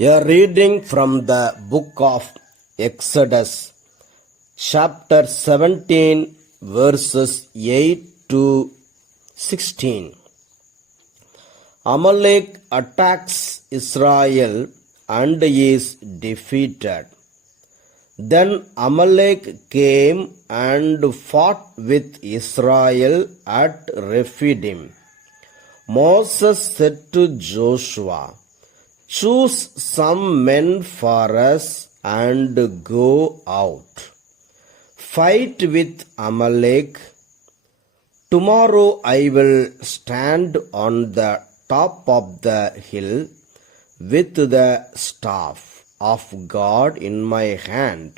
A reading from the book of Exodus, chapter 17, verses 8 to 16. Amalek attacks Israel and is defeated. Then Amalek came and fought with Israel at Rephidim. Moses said to Joshua, "Choose some men for us and go out. Fight with Amalek. Tomorrow I will stand on the top of the hill with the staff of God in my hand."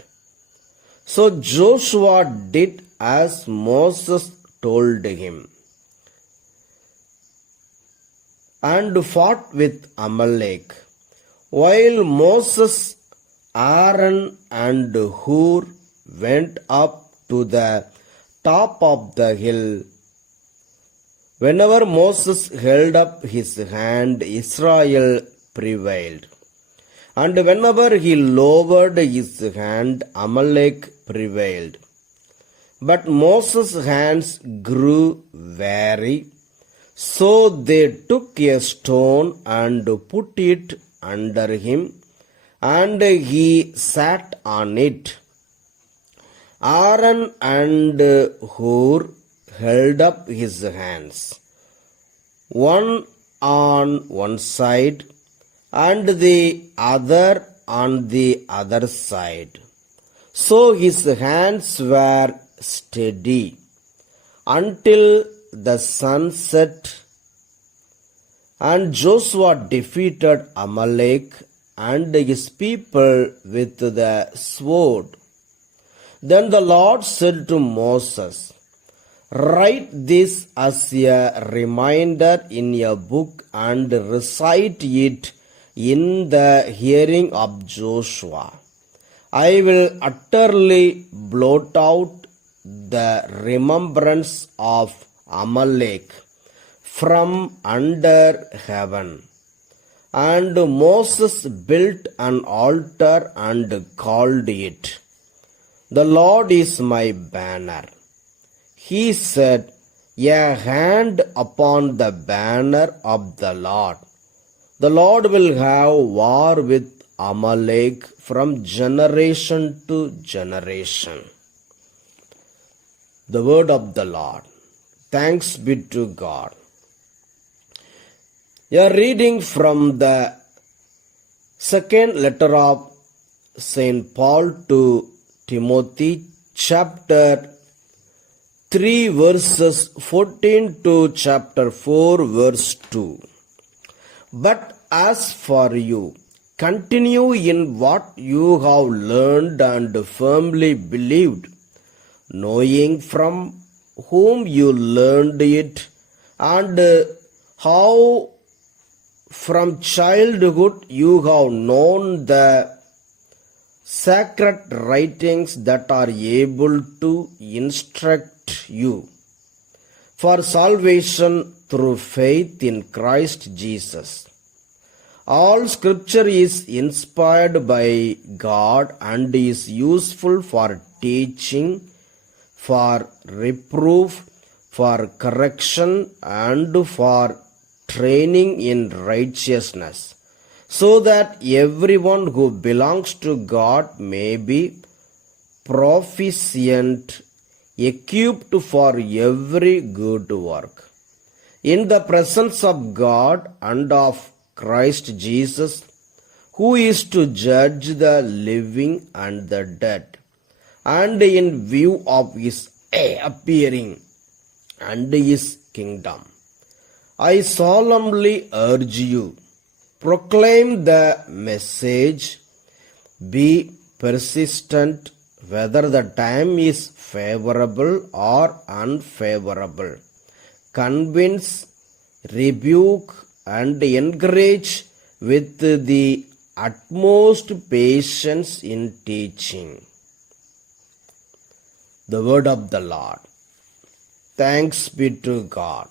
So Joshua did as Moses told him and fought with Amalek. While Moses, Aaron, and Hur went up to the top of the hill, whenever Moses held up his hand, Israel prevailed. And whenever he lowered his hand, Amalek prevailed. But Moses' hands grew weary, so they took a stone and put it under him, and he sat on it. Aaron and Hur held up his hands, one on one side and the other on the other side. So his hands were steady until the sun set, and Joshua defeated Amalek and his people with the sword. Then the Lord said to Moses, "Write this as a reminder in a book and recite it in the hearing of Joshua. I will utterly blot out the remembrance of Amalek from under heaven." And Moses built an altar and called it, "The Lord is my banner." He said, "A hand upon the banner of the Lord. The Lord will have war with Amalek from generation to generation." The word of the Lord. Thanks be to God. A reading from the second letter of St. Paul to Timothy, chapter 3, verses 14 to chapter 4, verse 2. "But as for you, continue in what you have learned and firmly believed, knowing from whom you learned it, and how from childhood you have known the sacred writings that are able to instruct you for salvation through faith in Christ Jesus. All scripture is inspired by God and is useful for teaching, for reproof, for correction, and for training in righteousness, so that everyone who belongs to God may be proficient, equipped for every good work. In the presence of God and of Christ Jesus, who is to judge the living and the dead, and in view of his appearing and his kingdom, I solemnly urge you, proclaim the message, be persistent, whether the time is favorable or unfavorable. Convince, rebuke, and encourage with the utmost patience in teaching. The word of the Lord. Thanks be to God.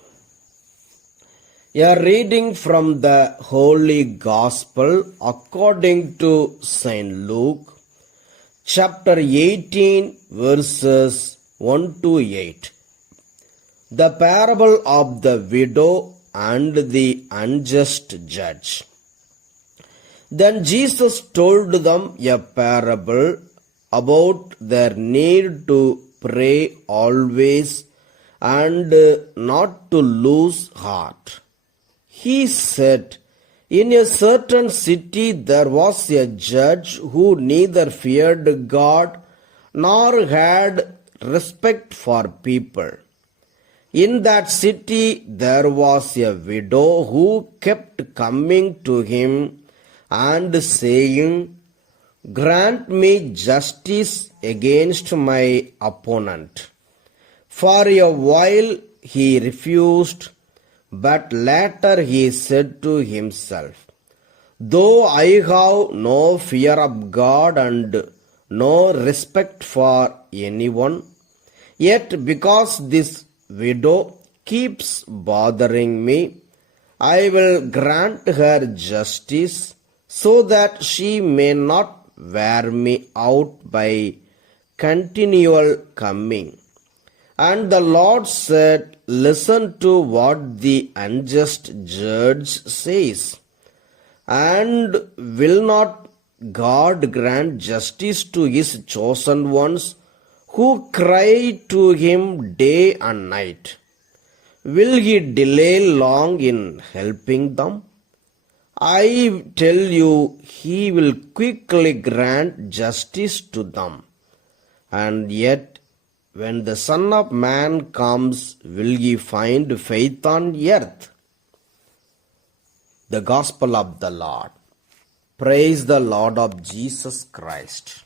A reading from the Holy Gospel according to St. Luke, chapter 18, verses 1 to 8. The parable of the widow and the unjust judge. Then Jesus told them a parable about their need to pray always and not to lose heart. He said, in a certain city there was a judge who neither feared God nor had respect for people. In that city there was a widow who kept coming to him and saying, grant me justice against my opponent. For a while he refused, but later he said to himself, though I have no fear of God and no respect for anyone, yet because this widow keeps bothering me, I will grant her justice so that she may not wear me out by continual coming. And the Lord said, listen to what the unjust judge says. And will not God grant justice to his chosen ones who cry to him day and night? Will he delay long in helping them? I tell you, he will quickly grant justice to them. And yet, when the Son of Man comes, will he find faith on earth? The Gospel of the Lord. Praise the Lord of Jesus Christ.